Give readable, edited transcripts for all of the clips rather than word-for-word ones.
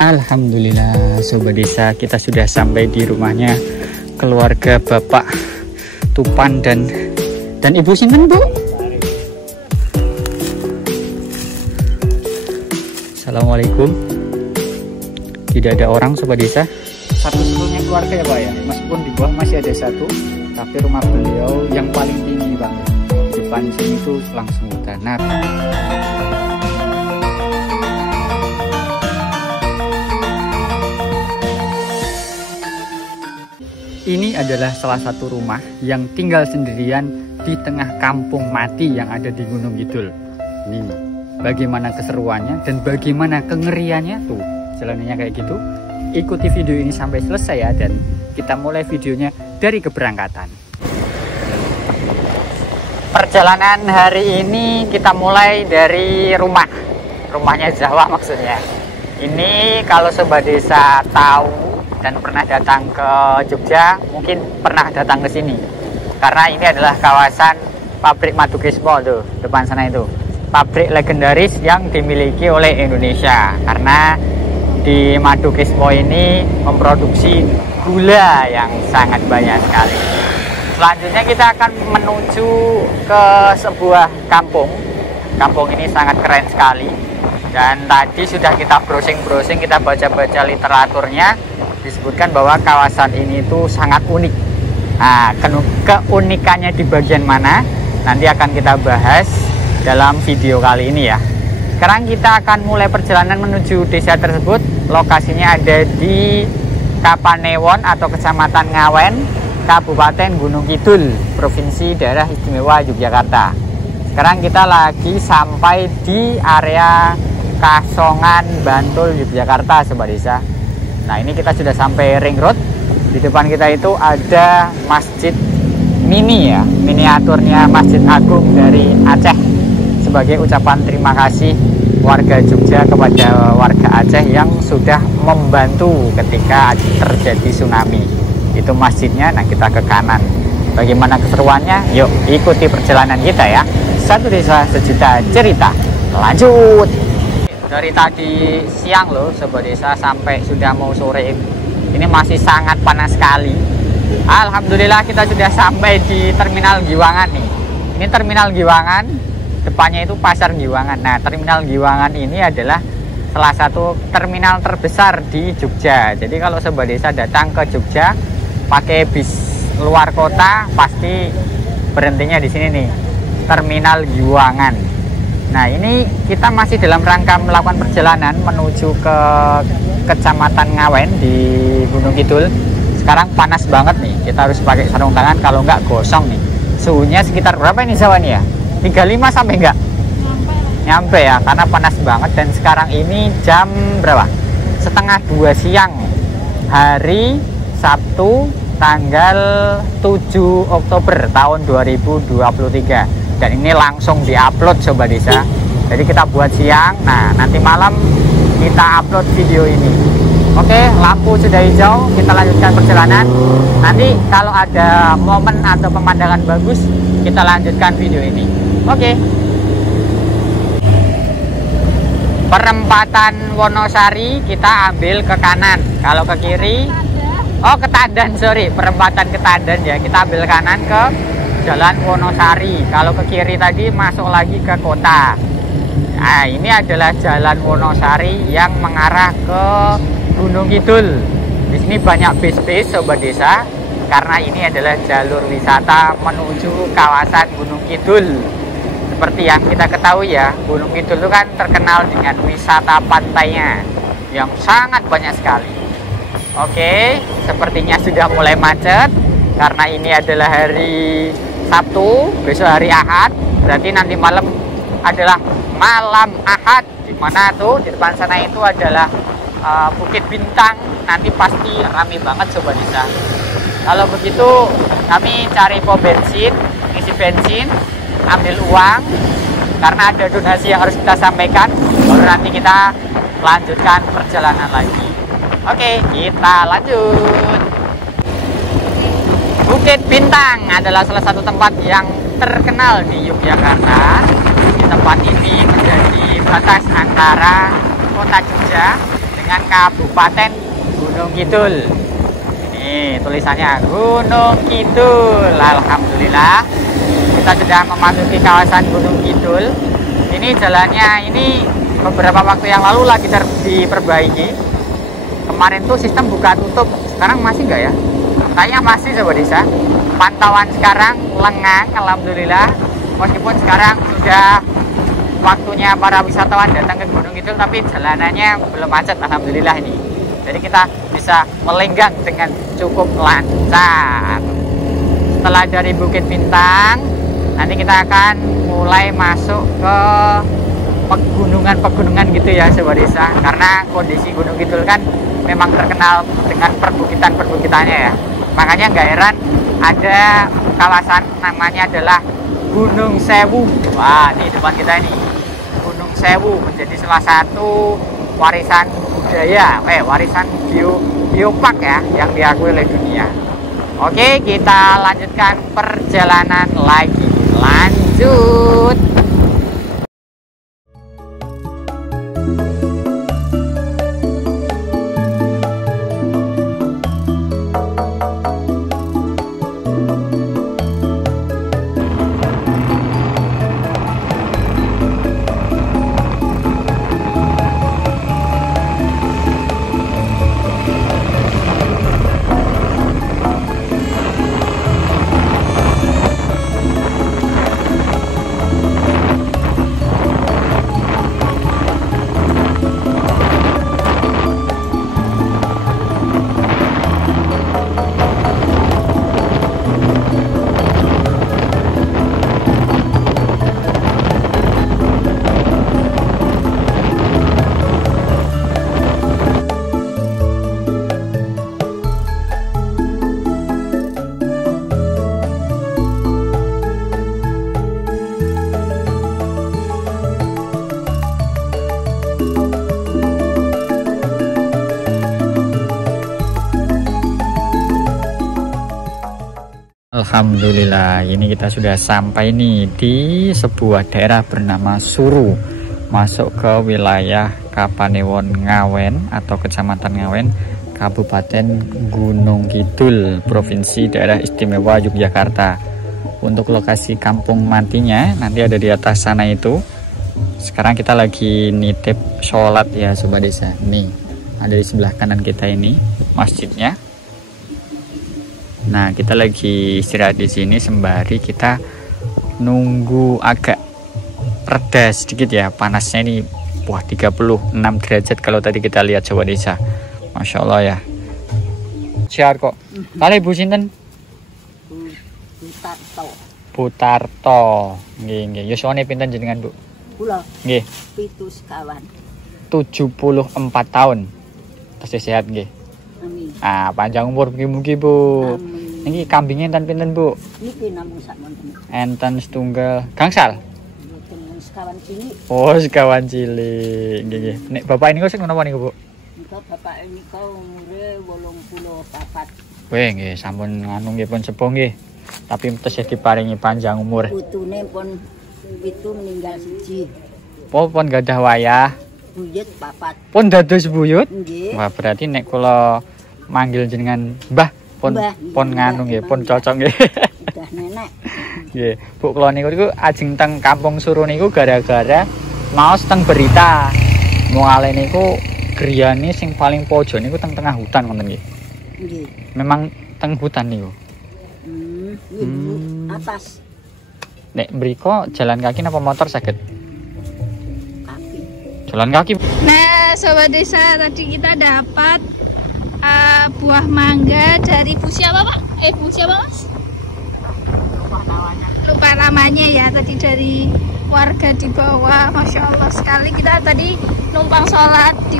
Alhamdulillah Sobat Desa, kita sudah sampai di rumahnya keluarga Bapak Tupan dan Ibu Sinten, Bu? Assalamualaikum. Tidak ada orang Sobat Desa. Satu-satunya keluarga ya Pak ya, meskipun di bawah masih ada satu, tapi rumah beliau yang paling tinggi banget. Depan sini tuh langsung hutan. Ini adalah salah satu rumah yang tinggal sendirian di tengah kampung mati yang ada di Gunung Kidul. Ini bagaimana keseruannya dan bagaimana kengeriannya tuh. Jalannya kayak gitu. Ikuti video ini sampai selesai ya, dan kita mulai videonya dari keberangkatan. Perjalanan hari ini kita mulai dari rumahnya Jawa maksudnya. Ini kalau Sobat Desa tahu dan pernah datang ke Jogja, mungkin pernah datang ke sini. Karena ini adalah kawasan pabrik Madu Kismo tuh, depan sana itu. Pabrik legendaris yang dimiliki oleh Indonesia. Karena di Madu Kismo ini memproduksi gula yang sangat banyak sekali. Selanjutnya kita akan menuju ke sebuah kampung. Kampung ini sangat keren sekali. Dan tadi sudah kita browsing-browsing, kita baca-baca literaturnya, disebutkan bahwa kawasan ini tuh sangat unik. Nah, keunikannya di bagian mana nanti akan kita bahas dalam video kali ini ya. Sekarang kita akan mulai perjalanan menuju desa tersebut. Lokasinya ada di Kapanewon atau Kecamatan Ngawen, Kabupaten Gunung Kidul, Provinsi Daerah Istimewa Yogyakarta. Sekarang kita lagi sampai di area Kasongan, Bantul, Yogyakarta Sobat Desa. Nah, ini kita sudah sampai ring road. Di depan kita itu ada masjid mini ya, miniaturnya Masjid Agung dari Aceh, sebagai ucapan terima kasih warga Jogja kepada warga Aceh yang sudah membantu ketika terjadi tsunami. Itu masjidnya. Nah, kita ke kanan. Bagaimana keseruannya? Yuk ikuti perjalanan kita ya. Satu desa sejuta cerita. Lanjut. Dari tadi siang loh Sobat Desa sampai sudah mau sore, ini masih sangat panas sekali. Alhamdulillah kita sudah sampai di Terminal Giwangan nih. Ini Terminal Giwangan, depannya itu Pasar Giwangan. Nah, Terminal Giwangan ini adalah salah satu terminal terbesar di Jogja. Jadi kalau Sobat Desa datang ke Jogja pakai bis luar kota, pasti berhentinya di sini nih, Terminal Giwangan. Nah, ini kita masih dalam rangka melakukan perjalanan menuju ke Kecamatan Ngawen di Gunung Kidul. Sekarang panas banget nih, kita harus pakai sarung tangan, kalau nggak gosong nih. Suhunya sekitar berapa ini Jawa nih ya? 35 sampai nggak? Nyampe ya, karena panas banget. Dan sekarang ini jam berapa? Setengah 2 siang, hari Sabtu tanggal 7 Oktober tahun 2023. Dan ini langsung diupload Sobat Desa. Jadi kita buat siang, nah nanti malam kita upload video ini. Oke, lampu sudah hijau, kita lanjutkan perjalanan. Nanti kalau ada momen atau pemandangan bagus, kita lanjutkan video ini. Oke. Perempatan Wonosari kita ambil ke kanan. Kalau ke kiri, ke Tadan, sorry, perempatan ke Tadan ya. Kita ambil kanan ke Jalan Wonosari. Kalau ke kiri tadi masuk lagi ke kota. Nah, ini adalah Jalan Wonosari yang mengarah ke Gunung Kidul. Di sini banyak bis-bis Sobat Desa, karena ini adalah jalur wisata menuju kawasan Gunung Kidul. Seperti yang kita ketahui ya, Gunung Kidul itu kan terkenal dengan wisata pantainya yang sangat banyak sekali. Oke, sepertinya sudah mulai macet karena ini adalah hari Sabtu, besok hari Ahad, berarti nanti malam adalah malam Ahad. Di mana tuh di depan sana itu adalah Bukit Bintang. Nanti pasti rame banget Sobat Desa. Kalau begitu kami cari pom bensin, isi bensin, ambil uang karena ada donasi yang harus kita sampaikan. Baru nanti kita lanjutkan perjalanan lagi. Oke, kita lanjut. Bukit Bintang adalah salah satu tempat yang terkenal di Yogyakarta. Di tempat ini menjadi batas antara kota Jogja dengan dengan Kabupaten Gunung Kidul. Ini tulisannya Gunung Kidul. Alhamdulillah kita sudah memasuki kawasan Gunung Kidul. Ini jalannya ini beberapa waktu yang lalu lagi diperbaiki. Kemarin tuh sistem buka tutup, sekarang masih enggak ya? Kayaknya masih Sobat Desa. Pantauan sekarang lengang, alhamdulillah. Meskipun sekarang sudah waktunya para wisatawan datang ke Gunung Kidul, tapi jalanannya belum macet, alhamdulillah ini. Jadi kita bisa melenggang dengan cukup lancar. Setelah dari Bukit Bintang, nanti kita akan mulai masuk ke pegunungan-pegunungan gitu ya Sobat Desa. Karena kondisi Gunung Kidul kan memang terkenal dengan perbukitan-perbukitannya ya. Makanya nggak heran ada kawasan namanya adalah Gunung Sewu. Wah, ini depan kita ini Gunung Sewu menjadi salah satu warisan budaya, warisan biopark ya yang diakui oleh dunia. Oke, kita lanjutkan perjalanan lagi. Lanjut. Alhamdulillah, ini kita sudah sampai nih di sebuah daerah bernama Suru, masuk ke wilayah Kapanewon Ngawen atau Kecamatan Ngawen, Kabupaten Gunung Kidul, Provinsi Daerah Istimewa Yogyakarta. Untuk lokasi kampung matinya nanti ada di atas sana itu. Sekarang kita lagi nitip sholat ya Sobat Desa. Nih, ada di sebelah kanan kita ini masjidnya. Nah, kita lagi istirahat di sini sembari kita nunggu agak reda sedikit ya. Panasnya ini wah 36 derajat kalau tadi kita lihat Sobat Desa. Masya Allah ya. Siar kok. Kali Bu sinten? Butarto. Butarto. Nggih, nggih. Yuswane pinten jenengan, Bu? Kula. Nggih. 7 sekawan. 74 tahun. Tasih sehat nggih. Amin. Ah, panjang umur mugi-mugi, Bu. Amin. Niki kambingnya enten pinten, Bu? Niki namung sakmonten. Enten setunggal gangsal. Mboten sekawan cilik. Oh, sekawan cilik. Nggih, nggih. Nek bapak ini kok sing menapa niku, Bu? Nika bapak nika umure 84. Weh, nggih, sampun nganu nggih pun sepuh nggih. Tapi tesih diparingi panjang umur. Putune pun 7 meninggal siji. Oh, pun gadah wayah. Buyut 4. Pun dados buyut. Nggih. Wah, berarti nek kula manggil jenengan Mbah pun Mbah, pun nganu nggih, pun cocok nggih. Udah nenek. Nggih, Bu kula niku ajeng teng Kampung Suru niku gara-gara maos teng berita. Mungale niku griyane sing paling pojok niku teng tengah hutan ngoten nggih. Nggih. Memang teng hutan niku. Atas Nek mriko jalan kaki napa motor saged? kaki. Jalan kaki. Nah, Sobat Desa, tadi kita dapat buah mangga dari Bu siapa, Pak? Bu siapa, Mas? Lupa namanya ya, tadi dari warga di bawah. Masya Allah sekali. Kita tadi numpang sholat di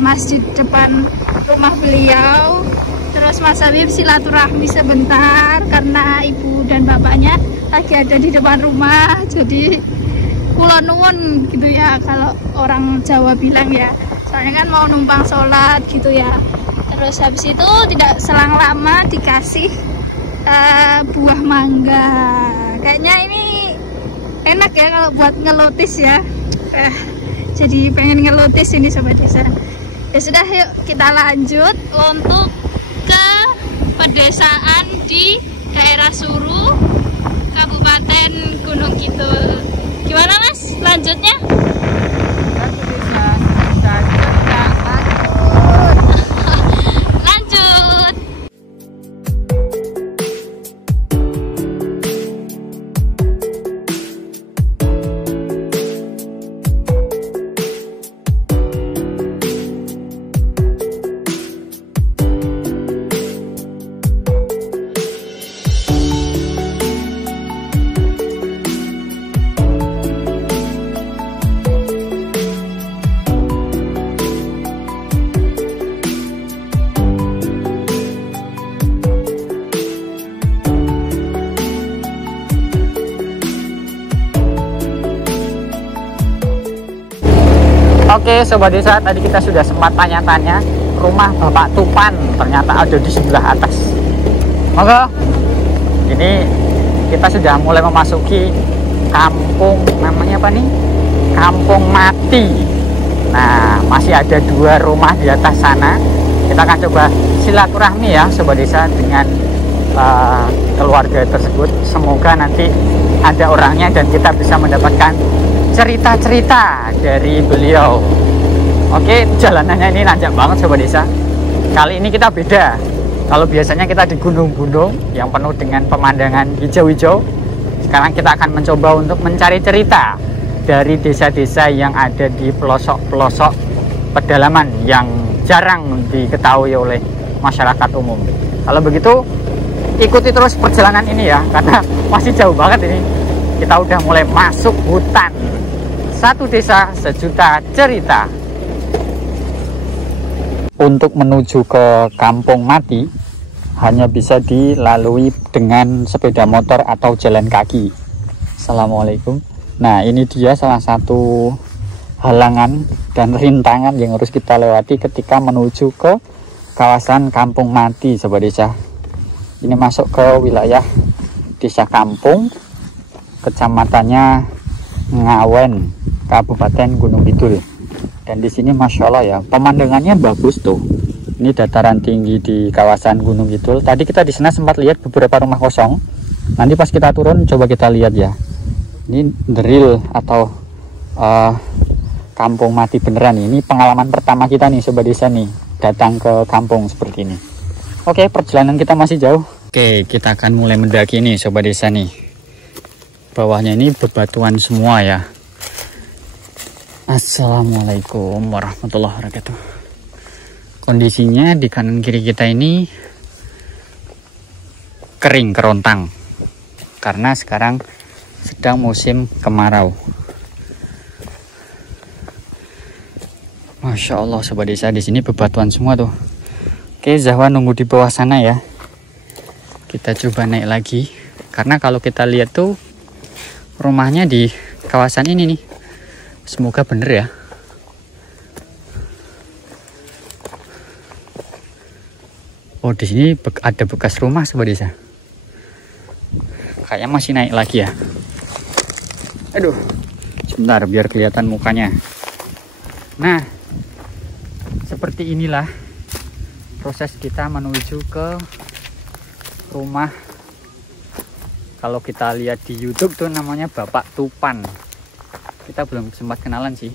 masjid depan rumah beliau. Terus Mas Habib silaturahmi sebentar karena ibu dan bapaknya lagi ada di depan rumah. Jadi kula nuwun gitu ya, kalau orang Jawa bilang ya. Soalnya kan mau numpang sholat gitu ya. Terus habis itu tidak selang lama dikasih buah mangga. Kayaknya ini enak ya kalau buat ngelotis ya. Jadi pengen ngelotis ini Sobat Desa. Ya sudah, yuk kita lanjut untuk ke pedesaan di daerah Suru, Kabupaten Gunung Kidul. Gimana Mas lanjutnya? Lanjut. Oke Sobat Desa, tadi kita sudah sempat tanya-tanya rumah Bapak Tupan, ternyata ada di sebelah atas. Maka ini kita sudah mulai memasuki kampung, namanya apa nih? Kampung Mati. Nah, masih ada 2 rumah di atas sana. Kita akan coba silaturahmi ya Sobat Desa dengan keluarga tersebut. Semoga nanti ada orangnya dan kita bisa mendapatkan cerita-cerita dari beliau. Oke, jalanannya ini nanjak banget Sobat Desa. Kali ini kita beda. Kalau biasanya kita di gunung-gunung yang penuh dengan pemandangan hijau-hijau, sekarang kita akan mencoba untuk mencari cerita dari desa-desa yang ada di pelosok-pelosok pedalaman yang jarang diketahui oleh masyarakat umum. Kalau begitu, ikuti terus perjalanan ini ya, karena masih jauh banget ini. Kita udah mulai masuk hutan. Satu desa, sejuta cerita. Untuk menuju ke Kampung Mati hanya bisa dilalui dengan sepeda motor atau jalan kaki. Assalamualaikum. Nah, ini dia salah satu halangan dan rintangan yang harus kita lewati ketika menuju ke kawasan Kampung Mati, Sobat Desa. Ini masuk ke wilayah Desa Kampung, kecamatannya Ngawen, Kabupaten Gunung Kidul. Dan di sini Masya Allah ya, pemandangannya bagus tuh. Ini dataran tinggi di kawasan Gunung Kidul. Tadi kita di sana sempat lihat beberapa rumah kosong. Nanti pas kita turun coba kita lihat ya. Ini drill atau Kampung Mati beneran. Ini pengalaman pertama kita nih Sobat Desa nih, datang ke kampung seperti ini. Oke, perjalanan kita masih jauh. Oke, kita akan mulai mendaki nih Sobat Desa nih. Bawahnya ini bebatuan semua ya. Assalamualaikum warahmatullahi wabarakatuh. Kondisinya di kanan kiri kita ini kering kerontang karena sekarang sedang musim kemarau. Masya Allah Sobat Desa, di sini bebatuan semua tuh. Oke, Zahwa nunggu di bawah sana ya. Kita coba naik lagi karena kalau kita lihat tuh rumahnya di kawasan ini nih. Semoga bener ya. Oh, di sini ada bekas rumah Sobat Desa. Kayaknya masih naik lagi ya. Aduh, sebentar biar kelihatan mukanya. Nah, seperti inilah proses kita menuju ke rumah. Kalau kita lihat di YouTube tuh namanya Bapak Tupan. Kita belum sempat kenalan sih.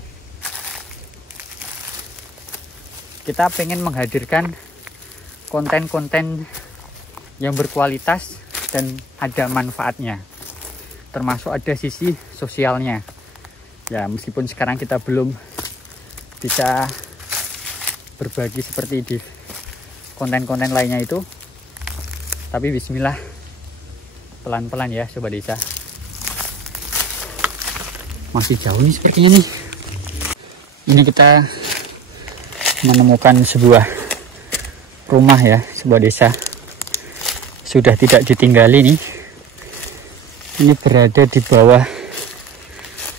Kita pengen menghadirkan konten-konten yang berkualitas dan ada manfaatnya, termasuk ada sisi sosialnya ya. Meskipun sekarang kita belum bisa berbagi seperti di konten-konten lainnya itu, tapi bismillah, pelan-pelan ya Sobat Desa. Masih jauh nih sepertinya nih. Ini kita menemukan sebuah rumah ya Sobat Desa. Sudah tidak ditinggali nih. Ini berada di bawah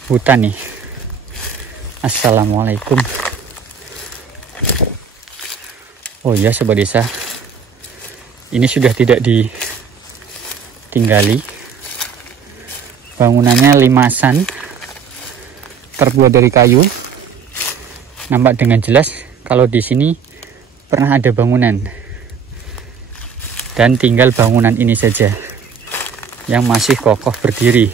hutan nih. Assalamualaikum. Oh ya Sobat Desa, ini sudah tidak ditinggali. Bangunannya limasan, terbuat dari kayu, nampak dengan jelas kalau di sini pernah ada bangunan. Dan tinggal bangunan ini saja yang masih kokoh berdiri.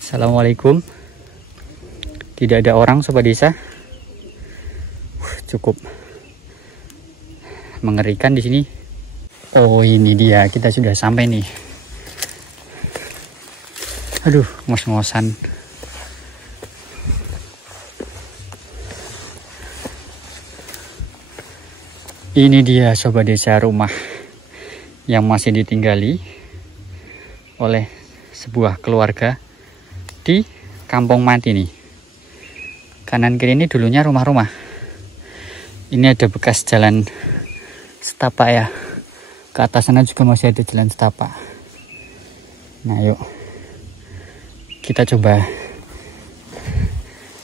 Assalamualaikum. Tidak ada orang sobat desa. Cukup mengerikan di sini. Oh, ini dia, kita sudah sampai nih. Aduh, ngos-ngosan. Ini dia sobat desa, rumah yang masih ditinggali oleh sebuah keluarga di Kampung Mati nih. Kanan kiri ini dulunya rumah-rumah. Ini ada bekas jalan setapak ya. Ke atas sana juga masih ada jalan setapak. Nah, yuk kita coba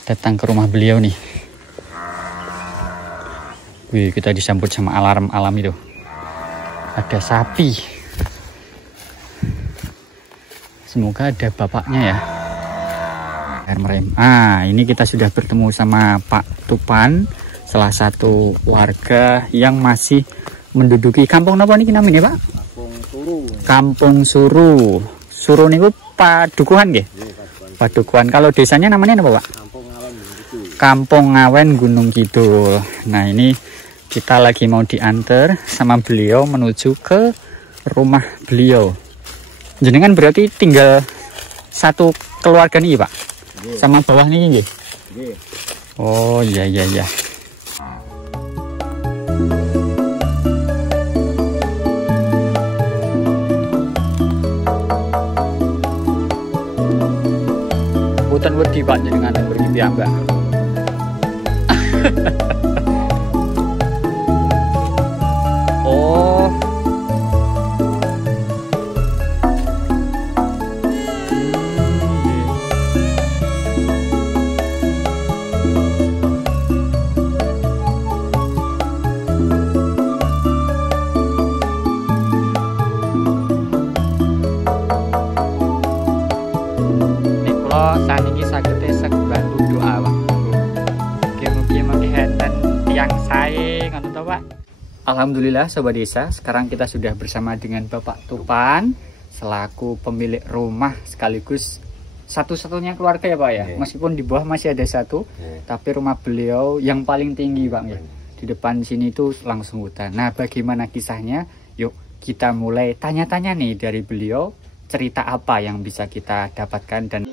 datang ke rumah beliau nih. Wih, kita disambut sama alarm alam itu. Ada sapi. Semoga ada bapaknya ya. Merem. Ini kita sudah bertemu sama Pak Tupan, salah satu warga yang masih menduduki kampung apa nih namanya Pak? Kampung Suru. Kampung Suru. Suru niku padukuhan nggih? Padukuhan. Kalau desanya namanya apa Pak? Kampung Ngawen Gunung Kidul. Kampung Ngawen Gunung Kidul. Nah, ini kita lagi mau diantar sama beliau menuju ke rumah beliau. Jenengan berarti tinggal satu keluarga nih Pak? Sama bawah nih nggih? Oh, iya. Bukan wedi Pak jenengan bergimpi Mbak. Oh. Saniki sagete bantu doa Pak. Mugi-mugi enten tiyang sae ngono to Pak. Alhamdulillah sobat desa, sekarang kita sudah bersama dengan Bapak Tupan selaku pemilik rumah sekaligus satu-satunya keluarga ya Pak ya. Meskipun di bawah masih ada satu, tapi rumah beliau yang paling tinggi Pak ya. Di depan sini tuh langsung hutan. Nah, bagaimana kisahnya? Yuk kita mulai tanya-tanya nih dari beliau, cerita apa yang bisa kita dapatkan dan